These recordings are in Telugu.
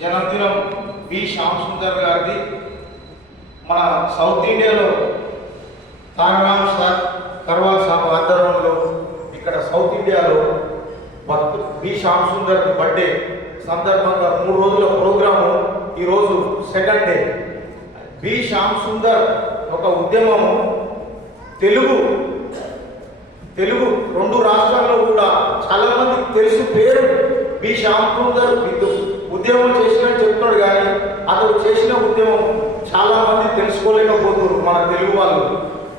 జన్మదినం బి శ్యామ్ సుందర్ గారిది. మన సౌత్ ఇండియాలో తారనామ్ సార్ కర్వాల్ సాబ్ ఆధ్వర్యంలో ఇక్కడ సౌత్ ఇండియాలో బి శ్యామ్ సుందర్ బర్త్డే సందర్భంగా 3 రోజుల ప్రోగ్రాము. ఈరోజు second day. B Shyam Sundar ఒక ఉద్యమము. తెలుగు 2 రాష్ట్రాల్లో కూడా చాలా మందికి తెలుసు పేరు. బి శ్యామ్ సుందర్ ఉద్యమం చేసినని చెప్తాడు, కానీ అతడు చేసిన ఉద్యమం చాలా మంది తెలుసుకోలేకపోతున్నారు మన తెలుగు వాళ్ళు.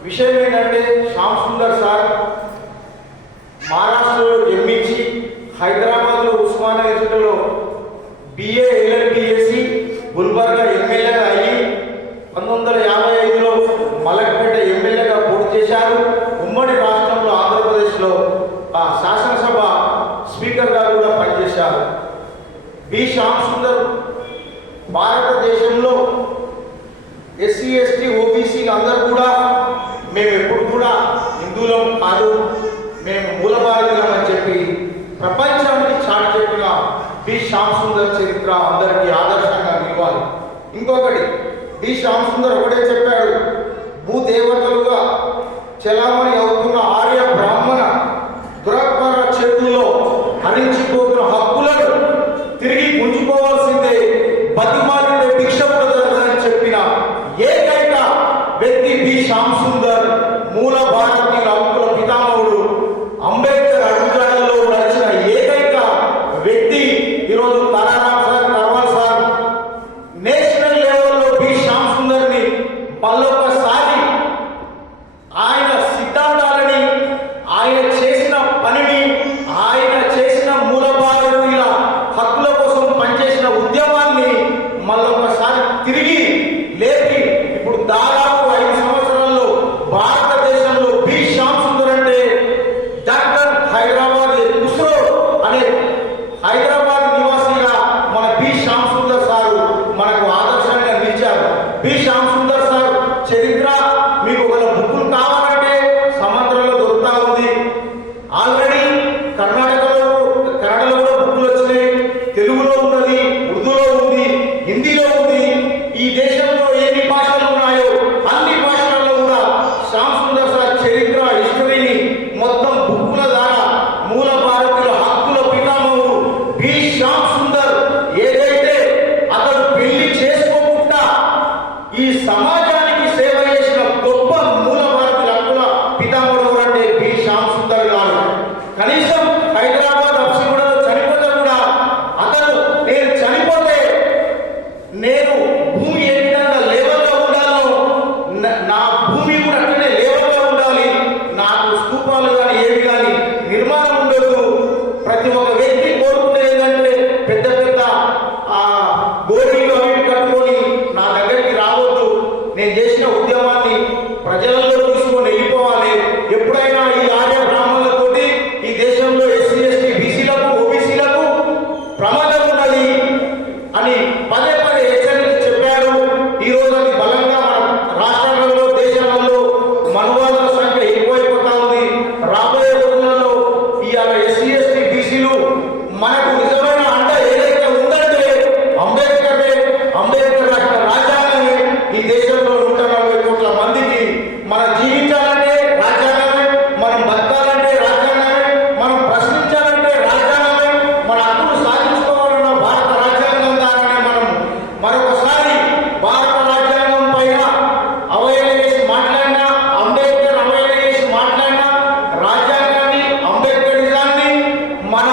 విషయం ఏంటంటే, శ్యామ్ సుందర్ సార్ మహారాష్ట్రలో జన్మించి హైదరాబాద్లో ఉస్మానియా యూనివర్సిటీలో బిఏ ఎల్ఎల్బి చేసి గుల్బర్గా ఎమ్మెల్యేగా అయ్యి 1955లో మలక్పేట ఎమ్మెల్యేగా పోటీ చేశారు. ఉమ్మడి రాష్ట్రంలో ఆంధ్రప్రదేశ్లో శాసనసభ స్పీకర్గా కూడా పనిచేశారు. బి శ్యామ్ సుందర్ భారతదేశంలో ఎస్సీ ఎస్టీ ఓబీసీలు అందరూ కూడా మేము ఎప్పుడు కూడా హిందువులం కాదు, మేము మూల భారతీయులం అని చెప్పి ప్రపంచానికి చాటి చెప్పిన బి శ్యామ్ సుందర్ చరిత్ర అందరికీ ఆదర్శంగా నిలవాలి. ఇంకొకటి, బి శ్యామ్ సుందర్ ఒకటే చెప్పాడు, భూదేవతలుగా చలామణి అవుతున్న ఆర్య బ్రాహ్మణ దురపర చేతుల్లో హరించిపోతున్న హక్కులను తిరిగి పుంజుకోవాల్సిందే, బతిమాలితే భిక్ష ప్రదర్శనని చెప్పిన ఏకైక వ్యక్తి బి శ్యామ్ సుందర్. మూల భారతీయుల హక్కుల పితామహుడు, అంబేద్కర్ అడుగుజాడల్లో నడిచిన ఏకైక వ్యక్తి. ఈరోజు Tararam sir, Karwal sir national లెవెల్లో బి శ్యామ్ సుందర్ని మళ్ళొకసారి ఆయన సిద్ధాంతాలని, ఆయన చేసిన పనిని, ఆయన చేసిన మూల భారతీయుల హక్కుల కోసం పనిచేసిన ఉద్యమాన్ని మళ్ళొకసారి తిరిగి లేపి ఇప్పుడు దాదాపు 5 సంవత్సరాల్లో భారతదేశంలో బి శ్యామ్ సుందర్ అంటే డాక్టర్ హైదరాబాద్ ఖుస్రో అనే హైదరాబాద్ నివాసిగా మన బి శ్యామ్ సుందర్ సారు మనకు ఆదర్శంగా నిలిచారు. బి శ్యామ్ సుందర్ సార్ చరిత్ర మీకు ఒక బుక్కులు కావాలంటే సముద్రంలో దొరుకుతా ఉంది. ఆల్రెడీ కన్నడలో కూడా బుక్కులు వచ్చినాయి. తెలుగులో ఉన్నది, ఉర్దూలో ఉంది, హిందీలో ఉంది. ఈ దేశంలో ఎన్ని భాషలు ఉన్నాయో అన్ని భాషలలో కూడా శ్యామ్ సుందర్ సార్ చరిత్ర, హిస్టరీని మొత్తం బుక్కుల ద్వారా మూల భారతీయుల హక్కుల పితామహుడు బి శ్యామ్ సుందర్ ఏదైతే అతడు పెళ్లి చేసుకోకుండా ఈ సమాజానికి సేవ చేసిన గొప్ప మూల భారతీయుల హక్కుల పితామహుడు అంటే బి శ్యామ్ సుందర్ గారు. కనీసం హైదరాబాద్ అప్సిగూడలో చనిపోతే కూడా అతను, నేను చనిపోతే నేను భూమి ఏ విధంగా లేవల్గా ఉండాలో నా భూమి కూడా అట్లనే లేవల్గా ఉండాలి, నాకు స్తూపాలు కానీ ఏవి కానీ నిర్మాణం ఉండదు. ప్రతి ఒక్క వ్యక్తి కోరుకునేది ఏంటంటే పెద్ద పెద్ద గోడీలు అవి కట్టుకొని నా దగ్గరికి రావద్దు, నేను చేసిన ఉద్యమాన్ని ప్రజలలో తీసుకొని వెళ్ళిపోవాలి. ఎప్పుడైనా ఈ ఆర్య బ్రాహ్మణులతోటి ఈ దేశంలో ఎస్సీ ఎస్టీ బీసీలకు ఓబీసీలకు ప్రమాదం ఉన్నది అని పదే పదే హెచ్చరించి చెప్పారు. ఈ రోజు అది బలంగా మన రాష్ట్రాలలో, దేశాలలో మనువాదుల సంఖ్య ఎక్కువైపోతా ఉంది. రాబోయే రోజులలో ఇవాళ ఎస్సీ ఎస్టీ బీసీలు మనకు నిజమైన అండ ఏదైతే ఉందంటే అంబేద్కర్ రాసిన రాజ్యాంగమే. ఈ దేశంలో 140 కోట్ల మందికి మనం జీవించాలంటే రాజ్యాంగమే, మనం బతకాలంటే రాజ్యాంగమే, మనం ప్రశ్నించాలంటే రాజ్యాంగమే, మన హక్కులు సాధించుకోవాలన్న భారత రాజ్యాంగం ద్వారానే మనం మరొకసారి భారత రాజ్యాంగం పైన అవహేళన చేసి మాట్లాడినా, అంబేద్కర్ అవహేళన చేసి మాట్లాడినా, రాజ్యాంగాన్ని, అంబేద్కరిజాన్ని మన